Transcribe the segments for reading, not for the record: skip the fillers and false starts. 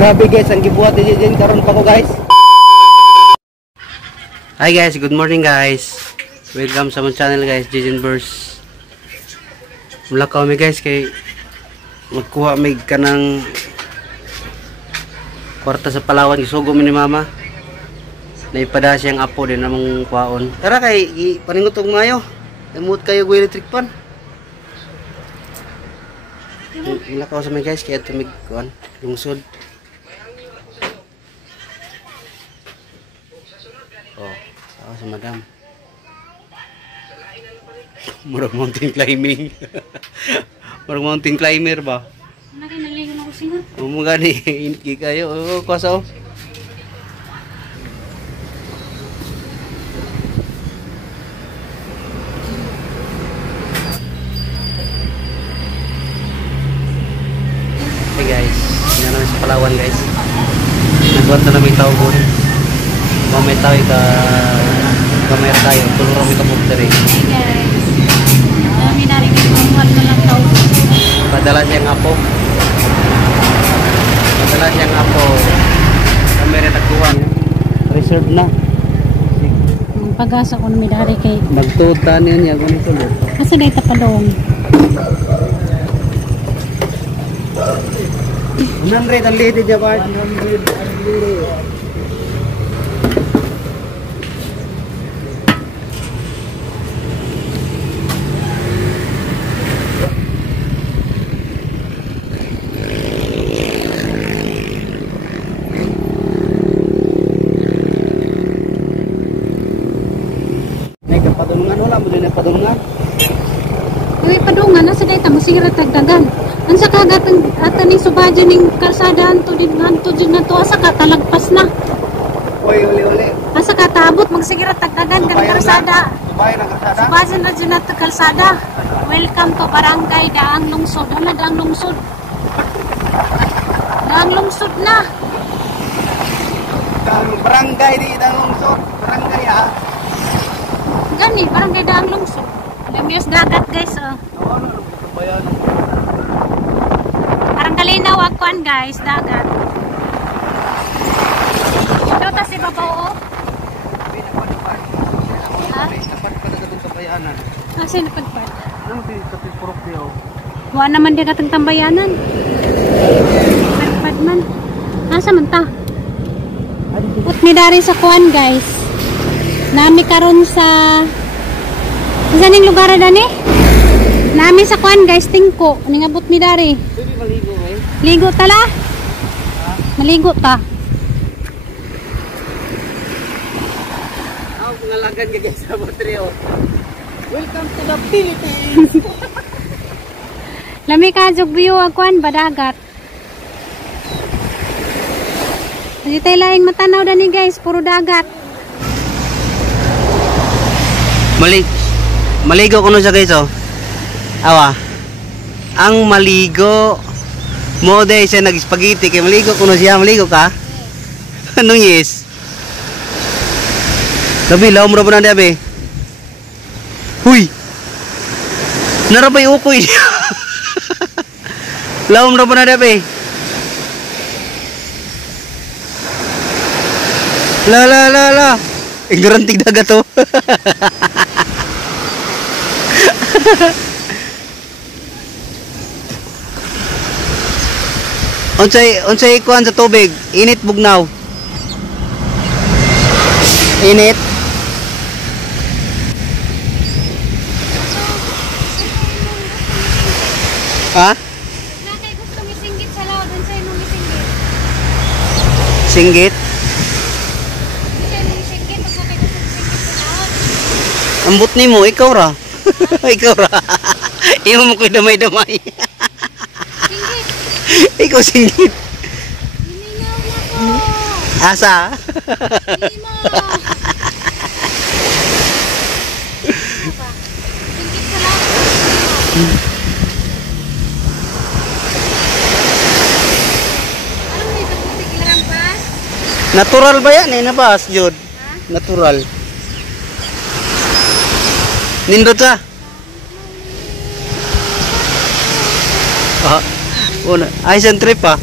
Grabe guys, ang gibuhat ni Jin karon pa ko guys. Hi guys, good morning guys. Welcome sa mong channel guys, Jin Burst. Mula kami guys kay magkuha mig kanang kwarta sa Palawan, isugo mi ni mama. Naipada siyang apo din namang kwaon. Tara kay paningot og mayo. Namut kayo go electric pan. Mula ka sa mga guys kaya tumig kuan lungsod. Oh, ako sa madam. Murag mountain climbing. Murag mountain climber ba? Naki naligo na ko singot. Mo gani inki kayo. Oh, kwaso. Hey guys, yan naman sa Palawan guys. Nagbuhat na namin tao po. Mamay tayo kamay tayo. Tulong kami kapugtari. Hey guys. Kami narinig kumuhat na lang tao. Padala siyang apo. Padala siyang apo. Kami rin nagkuhan. Reserve na. Ang pag-asa ko namin dari kay Nagtuod tanin niya. Ganito mo. asa day tapadong. 100 ang lady dyan ba? 100 ang lady. May kapadungan, wala mo din na padungan. Uy padungan asa day ta mo sigaret tagdagan. Ansa kagat ata ning subadyo ning kalsada anto din to asa ka talagpas na. Uy, uli. Asa ka taabot magsigaret tagdagan kan kalsada. Subay ng kasada. Subadyo na dyan na kalsada. Welcome to Barangay Daang Lungsod. Hala Daang Lungsod. Daang Lungsod na. Barangay di Lungsod. Barangay ha. Gani, Barangay Daang Lungsod. Lamios dagat guys oh. Parang kalinaw akuan guys, dagat. Ito ta si babaw oh. Ha? Dapat pa nagatong tambayanan. Kasi napagpad. Ano di kapit purok diyo? Wa naman di katong tambayanan. Pagpad man. Asa man ta? Ut mi dari sa kuan guys. Nami karon sa saan yung lugar dani? Nami sa kuan guys, tingko. Ningabot mi dari. Pwede maligo eh. Ligo tala? Maligo ta. Ako pangalagan ka guys sa Montreal. Welcome to the Philippines! Lami ka jog view akuan badagat. Di tayo laing matanaw dani guys, puro dagat. Maligo kuno siya guys oh. Awa. Ang maligo mo day siya nag-spaghetti kay maligo kuno siya. Maligo ka? Anong yes? Dabi, laom ra ba na dabi? Huy! Narabay ukoy. Laom ra ba na dabi? La. Ignorantig dagat to. Unsay kuan sa tubig? Init bugnaw. Init. Ha? Nakay gusto misinggit sa laod, unsay mo misinggit? Singgit? Unsay mo misinggit, ug nakay gusto misinggit sa laod. Ambot nimo ikaw ra. Ikaw ra. Imo mo koy damay-damay. Singgit. Ikaw singgit. Hiningaw na ko. Asa? Lima. Singgit sa laod. Anong may kaputik ilarampas? Natural ba yan eh? Nabas, Jod? Ha? Natural. Nindot sa? Ah, una. Ayos ang trip ah.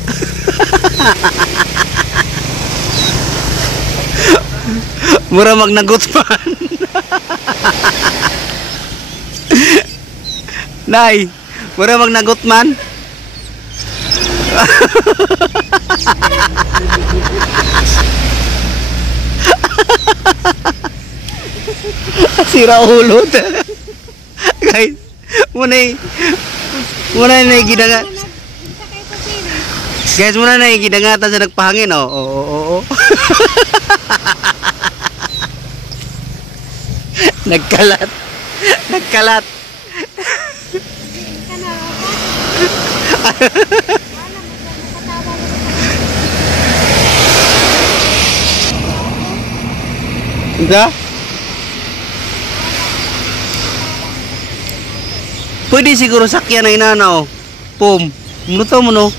Mura magnagot man. Nay, mura magnagot man. Sira ulo. Guys, muna na gidangat. Guys, muna na gidangatan sa nagpahangin, oh. Oo. Nagkalat. Enggak? Pwede siguro sakyan na inanaw. Pum. Mulutaw mo no?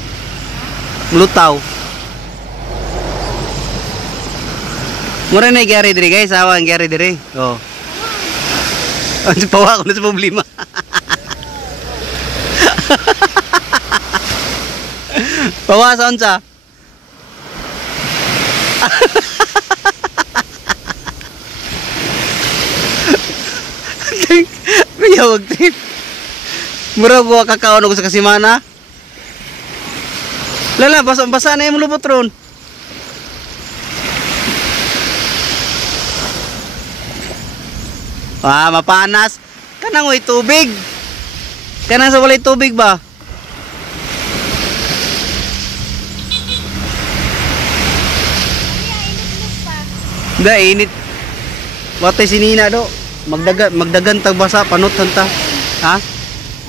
Mulutaw. Mura na gyari diri guys. Awa ang gyari diri. Oh. Ang pawa ko na sa problema. Pawa sa unsa? Kaya wag trip. Mura ko kakaon ako sa kasimana. Lala, basa na yung lubot ron. Ah, mapanas. Kanang way tubig. Kanang sa walay tubig ba? Hindi, init. Watay sinina do. Magdagan tag basa panot hanta. Ha?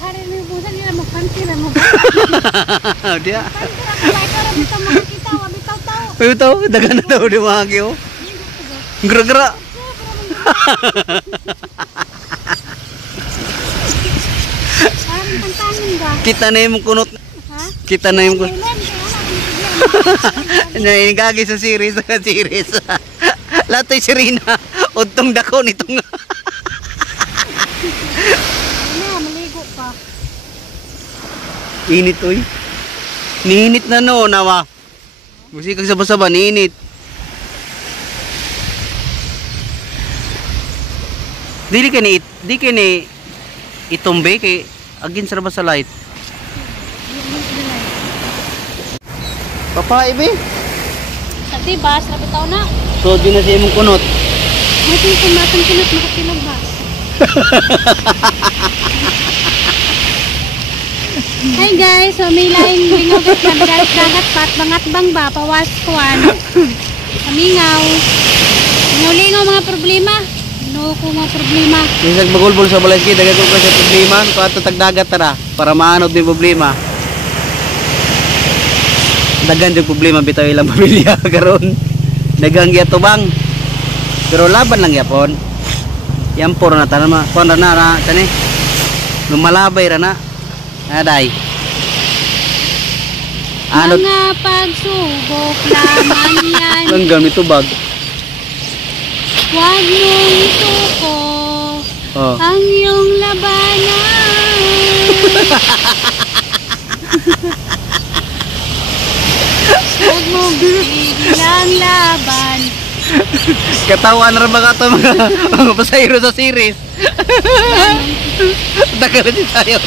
Hari ni busan nila magpantira mo. Dia. Kita Bitaw, dagan na daw di mahagi oh. Gra-gra. Kita na yung kunot. Kita na yung kunot. Nainigagi sa series. Latoy si Rina. Untong dako nitong. Maligo pa. Init oy. Niinit na no, nawa. Musikag saba-saba, niinit. Di ka ni itumbe kay agin sa ba sa light. Papa, ibe. Sa tibas, nabitaw na. So, di na siya mong kunot. Mati kung matang kunot, makapilabas. Hi guys, so may laing lingagat na dagat pat bangat bang ba pawas kuan. Kamingaw. Lingaw mga problema. No ko mga problema. Isag magulbol sa balayski, dagat ko sa problema, ko ato tagdagat tara para maanod ni problema. Dagan yung problema bitaw ilang pamilya karon. Dagang giato bang. Pero laban lang yapon. Yampor na tanama, kon na tani. Lumalabay ra na. Aday. Ano mga pagsubok naman yan. Ang gamit to bag. Huwag mong isuko ang iyong labanan. Huwag mong tigil ang laban. Katawan na ba ito mga pasahero sa series? Dagan din tayo.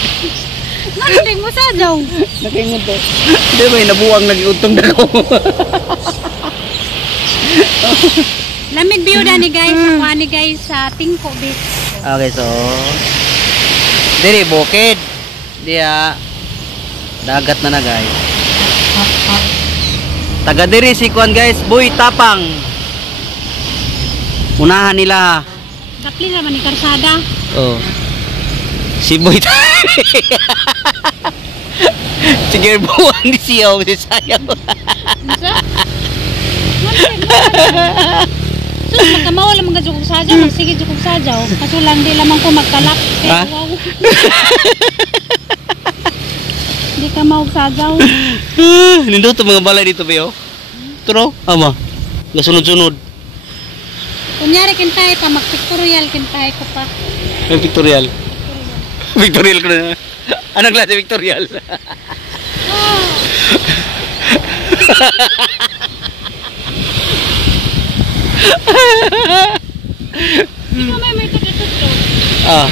Nanding mo sa daw. Nakaingon to. Hindi ba nabuwang nag-iutong dako. Lamig biyuda ni guys. Ako ni guys sa Tingko Beach. Okay, so diri bukid. Dia dagat na guys. Taga diri si kuan guys, Boy Tapang. Unahan nila. Dapli naman ni Karsada. Oh. Si Boy sige buwan di siya si sayaw. Sus, magkamawa lang mga jukong sajaw. Sige jukong sajaw. Kaso lang di lamang ko magkalak. Ha? Di ka maog sajaw. Nindot to mga balay dito Beo. Turo, ama. Gasunod-sunod. Kunyari kintay pa, mag-pictorial kintay ko pa. Ang pictorial. Pictorial ko na. Anong klase pictorial? Ikaw may tikitut ko. Ah.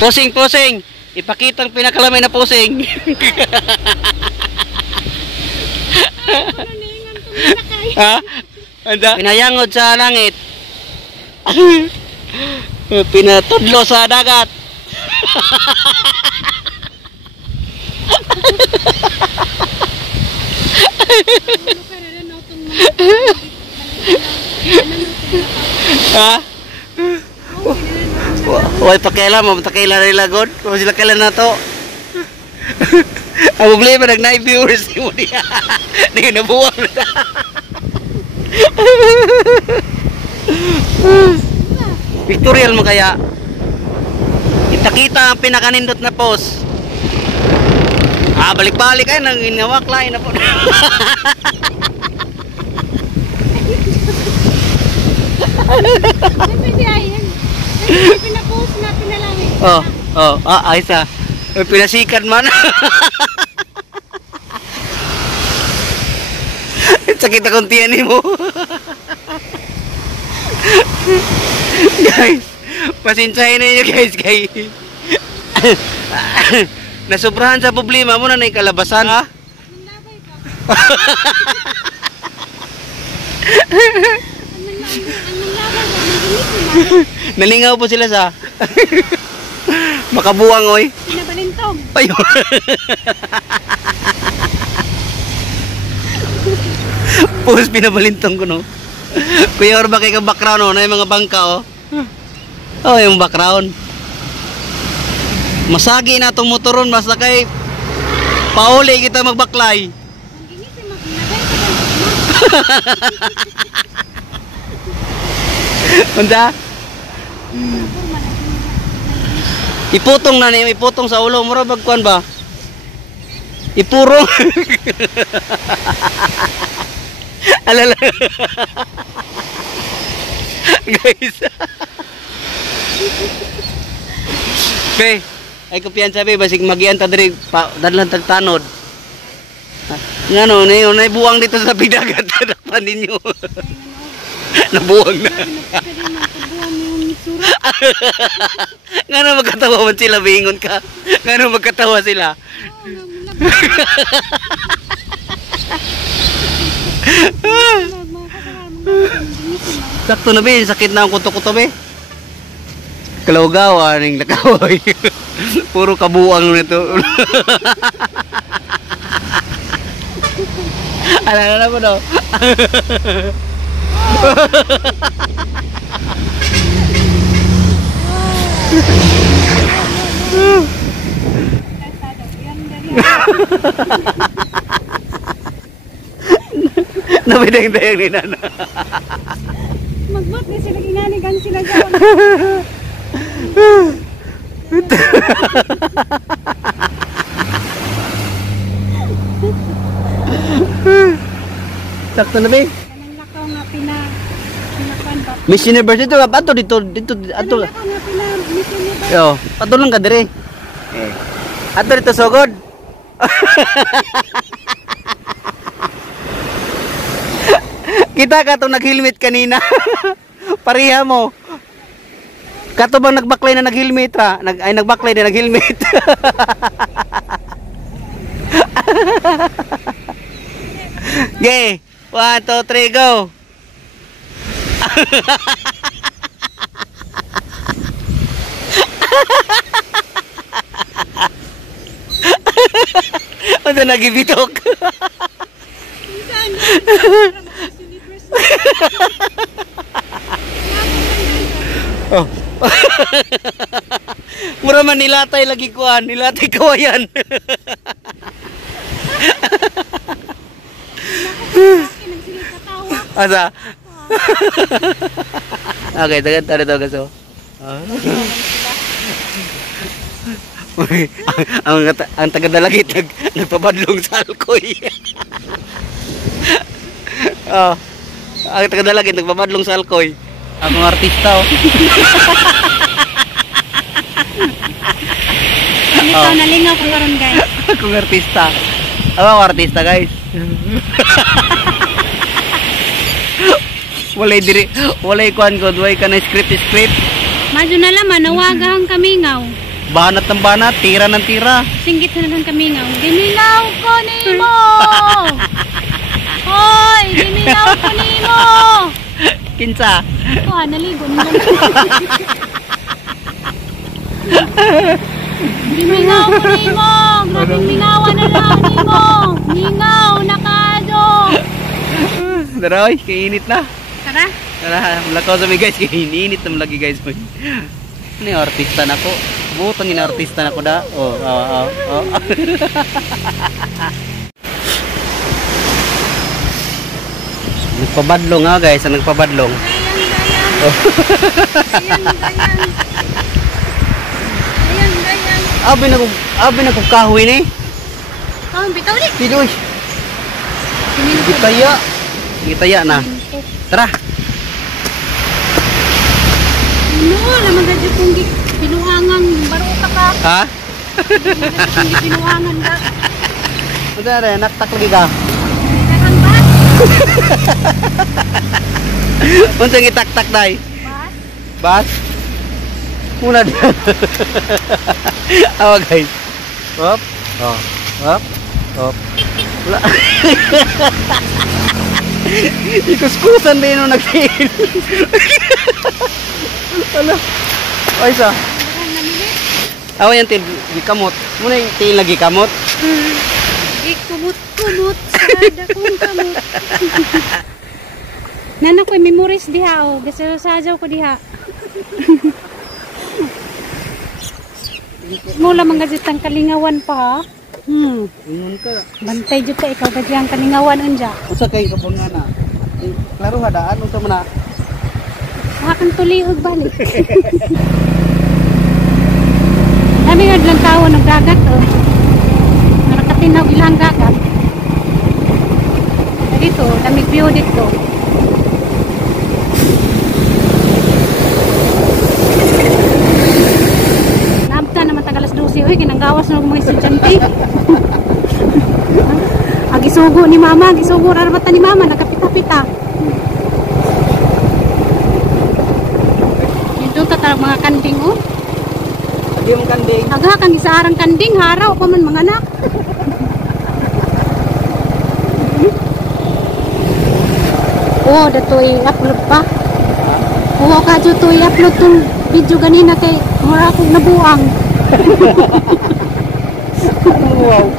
Pusing, pusing. Ipakitang pinakalamay na pusing. Ano niingan tumisakay? Ha? Anda? Pinayangod sa langit. Pinatudlo sa dagat. Ha? Huwag pakialam, matakailan nila god. Huwag sila kailan na to. Ang problema, nag-9 viewers mo niya. Hindi ka nabuwang na. Pictorial mo kaya. Kita-kita ang pinakanindot na post. Ah, balik-balik ay nang inawak lain na po. Pwede ayan. Pinapost na pinalangit. Oh, oh, ayos ah. Pinasikat man. Sakit akong tiyan mo. Guys, pasensyahin na niyo guys kay nasobrahan sa problema mo na na kalabasan ha. Nalabay ka. Nalingaw po sila sa makabuwang oy. Pinabalintong. Ayun. Pus pinabalintong ko no. Kuya or ba kay ka background oh, na yung mga bangka oh. Oh, yung background. Masagi na tong motoron mas na kay pauli kita magbaklay. Ang init ay magnagay ka. Unda? Iputong na niyo, iputong sa ulo mo ra bagkuan ba? Ipurong. Alala. Guys. Okay. Ay kupian sabi basig magian ta diri dadlan tag tanod. Ngano na buwang dito sa bidagat dapan ninyo. Nabuwang na. Ngano magkatawa man sila bingon ka. Ngano magkatawa sila. Sakto na be, sakit na ang kuto-kuto be. Kalawgawa ning nakaway. Puro kabuang nito. Alala mo no. Nabidang-dayang ni Nana. Magbot na sila ginanigan sila dyan. Sakto na ba? Anong lakaw nga pinakuan ba? Miss Universe dito, ato dito, dito, ato. Anong lakaw nga Miss Universe? Yo, ato lang ka dire. Ato dito sogod. Kita ka itong nag-helmet kanina. Pariha mo. Kato bang nagbaklay na nag-helmet ha? Ay nagbaklay na nag-helmet. Okay. 1, 2, 3, go. Ano nagibitok? Saan? Miss Universe. Oh. Mura man nilatay lagi kuan, nilatay kawayan. Nagsinikatawa. Asa? Okay, tagan tara to gaso. Ang taga-dalagit nagpabadlong sa alkoy. Oh. Ang taga-dalagit nagpabadlong sa alkoy. Akong artista oh. Ikaw nalingaw ko karon guys. Akong artista. Ako artista guys. Walay diri, walay kuan ko, duway ka na script. Madyo na laman, nawagahang kamingaw. Banat ng banat, tira ng tira. Singgit na lang kamingaw. Giminaw ko nimo! Hoy! Giminaw ko nimo! Kinsa. Ito ha, naligo nimo. Giminaw ko nimo! Grabe minawan na lang nimo! Mingaw na kadyo! Tara oy, kainit na. Tara. Tara, lakaw sa guys, kainit na lagi guys. Ano yung artista na ko? Butang ina artista na ko da. Oh. Nagpabadlong ha guys, nagpabadlong. Gayang. Abi na kong kahoy ni. Oh, bitaw ni. Pidoy. Gitaya na. Tara. No, lamang gadyo kong pinuhangan. Baro ka. Ha? Kung pinuhangan ka. Tara, naktak lagi ka. Kayang ba? Unsang itak-tak dai? Bas? Bas? Muna din. Awa guys. Hop. Oh. Hop. Hop. Wala. Ikuskusan din nung nag-tail. Wala. Ay sa. Awa yan tail. Gikamot. Muna yung tail lagi kamot. Kumot-kumot. Sada kong kamot. Nana ko memories diha o. Kasi sajaw ko diha. Mula mga jitang kalingawan pa ha. Ingon ka. Bantay jud ka ikaw gadyo ang kalingawan unja. Usa kay kabungana. Klaro hadaan unsa man na. Hakan tuliog balik. Dami nga lang tao nagdagat o. Nakatinaw ilang gagat. Dito, dami view dito. Nabta naman tagalas 12. Uy, kinanggawas na mga estudyante. Agisugo ni mama, agisugo rarabatan ni mama, nakapita-pita. Dito tatarag mga kanding o. Agi mong kanding. Aga kang isaarang kanding, haraw pa man mga anak. Oh, dato i-upload pa. Oo, kadyo to i-upload tong video ganina kay mura akong nabuang. Wow.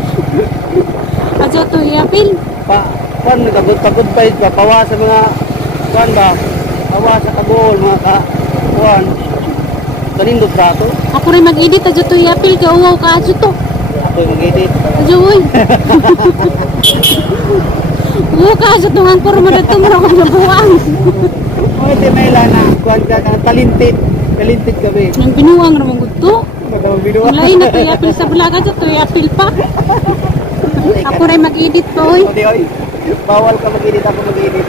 Kadyo to i-apil. Pan nagagod-tagod pa ito, pawa sa mga kuan ba? Pawa sa kabol, mga kuan. Kanindot ba ito? Ako rin mag-edit, kadyo to i-apil kay uwaw kadyo to. Ako yung mag-edit. Kadyo uy. Oo, kadyo to ang kurma na ito, mura akong nabuang. O, ito may lana. Kuan ka, talented. Talented ka ba? Nang binuang naman gusto. Madawang binuwa. Ang lain na to i-apil sa vlog, kadyo to i-apil pa. Ako rin mag-edit to oy. O, di oy. Bawal ka mag-edit, ako mag-edit.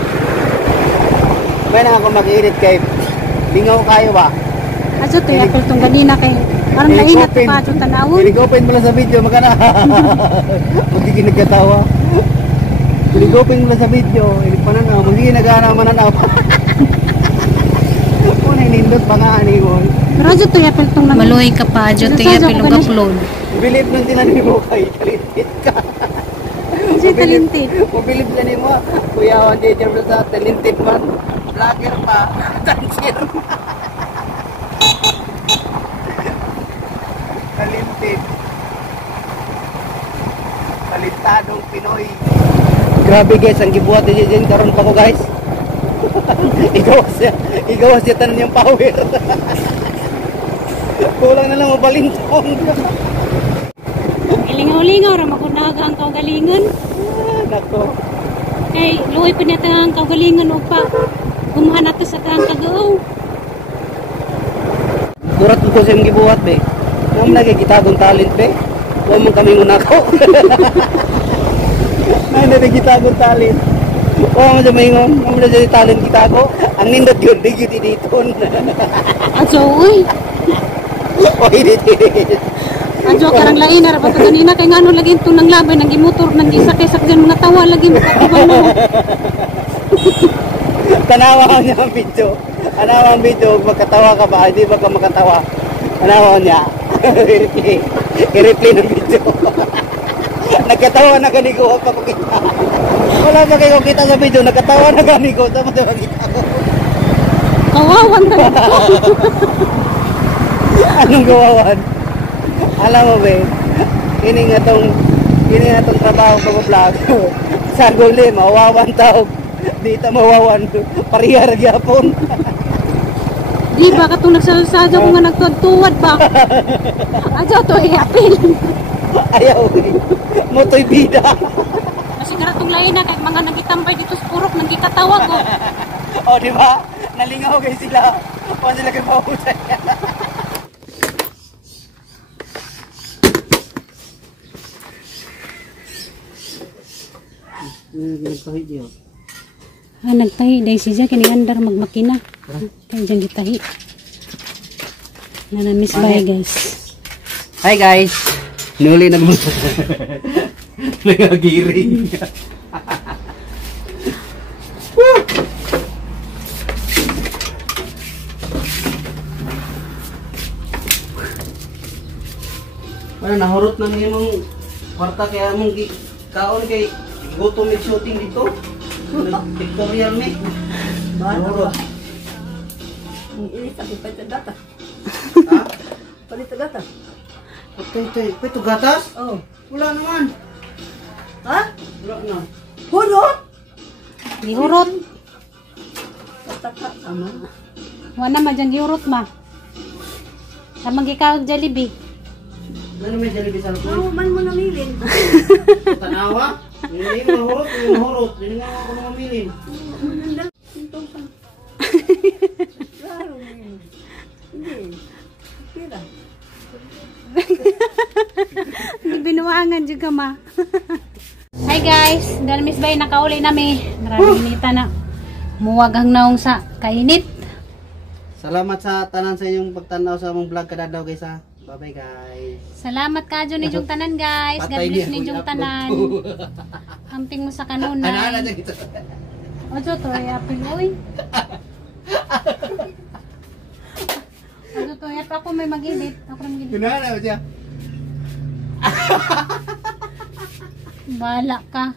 May na ako mag-edit kay lingaw kayo ba? Kadyo to i-apil tong ganina kay parang lain na to kadyo tanawon. Piligopin mo lang sa video, magana. Magiging nagkatawa. Piligopin mo lang sa video, pananaw, magiging nag-aara mananaw. Kung nindot pa nga, anihon. Pero kadyo to i-apil tong Maluhay ka pa, dyan ito yung upload. Bilip nang tinanong mo kay talented ka. Kadyo talented. Mabilib na ni mo, Kuya Juan J. Jervis sa talented man. Vlogger pa, dancer. Talented. Talentadong Pinoy. Grabe guys, ang gibuhat ni Jen karon pa ko guys. Igawas siya tanan yung power. Kulang na lang mabalintong. Ilingaw-lingaw ra makunaga ang kaugalingon. Nako. Kay luoy pa nata ang kaugalingon o pa. Gumahan natin sa kang kagao. Durat ko sa yung gibuhat be. Nang nagkikitagong talent be. Huwag mong kami ngunako. Ay, nagkikitagong talent. Oo, nga sa maingon. Ang mga sa talent kitago. Ang nindot yun, di yun diniton. Adyo uy. Oy, dito. Adyo karang lain ra pa kanina kay ngano lagi ito nang labay nang gimotor nang isa kay sakyan mga tawa lagi makatibang mo. Tanawa niya ang video. Tanawa ang video, magkatawa ka ba? Hindi ba ka makatawa? Tanawa niya. I-replay ng video. Nagkatawa na ganigo pa pakita. Wala pa kayo kita sa video, nagkatawa na ganigo. Tapos na makita ko. Kawawan ka na. Anong gawawan? Alam mo ba, ini nga tong trabaho ko vlog. Sa guli, mawawan tao. Dito mawawan. Parihar gyapon. Di ba katong nagsasadya ko nga nagtuwad ba? Adyo to i-apil. Ayaw eh. Motoy bida. Kasi karatong lain na kahit mga nagitambay dito sa purok nagkikatawag ko. O di ba? Nalingaw kayo sila. O sila kayo mahusay. Nagpahit yun. Nagtahi dahil siya kiniandar magmakina. Kaya dyan gitahi. Nanamis ba guys? Hi guys. Nuli na mo. Nagagiring. Wala nahurot na imong kwarta kaya mong kaon kay gutom may shooting dito. Pictorial me. Nahurot. Ini tapi pwede data. Ha? Pwede data. Pwede gatas? Oh. Wala naman. Ha? Wala na. Hurot. Dihurot. Tataka sama. Wala naman dyan dihurot ma. Tamang ikaw Jollibee. Ano may Jollibee sa loob? Ano man mo namilin? Tanawa? Hindi mo nahurot, hindi mo nahurot. Hindi nga ako mamilin. Claro. Hindi. Pira. Hindi binuangan juga ma. Hi guys, dahil Miss Bay nakauli nami. Maraming inita na. Muwagang naong sa kainit. Salamat sa tanan sa inyong pagtanaw sa among vlog kada daw guys ha. Bye-bye guys. Salamat kadyo ni Jung tanan guys. God Patay bless niya, ni Jung mag-upload tanan. po. Amping mo sa Ano kanunay. na dito? Ojo to ay apil oy. Ojo to ay ako may mag-edit. Ako nang edit. Kunana ba siya? Bala ka.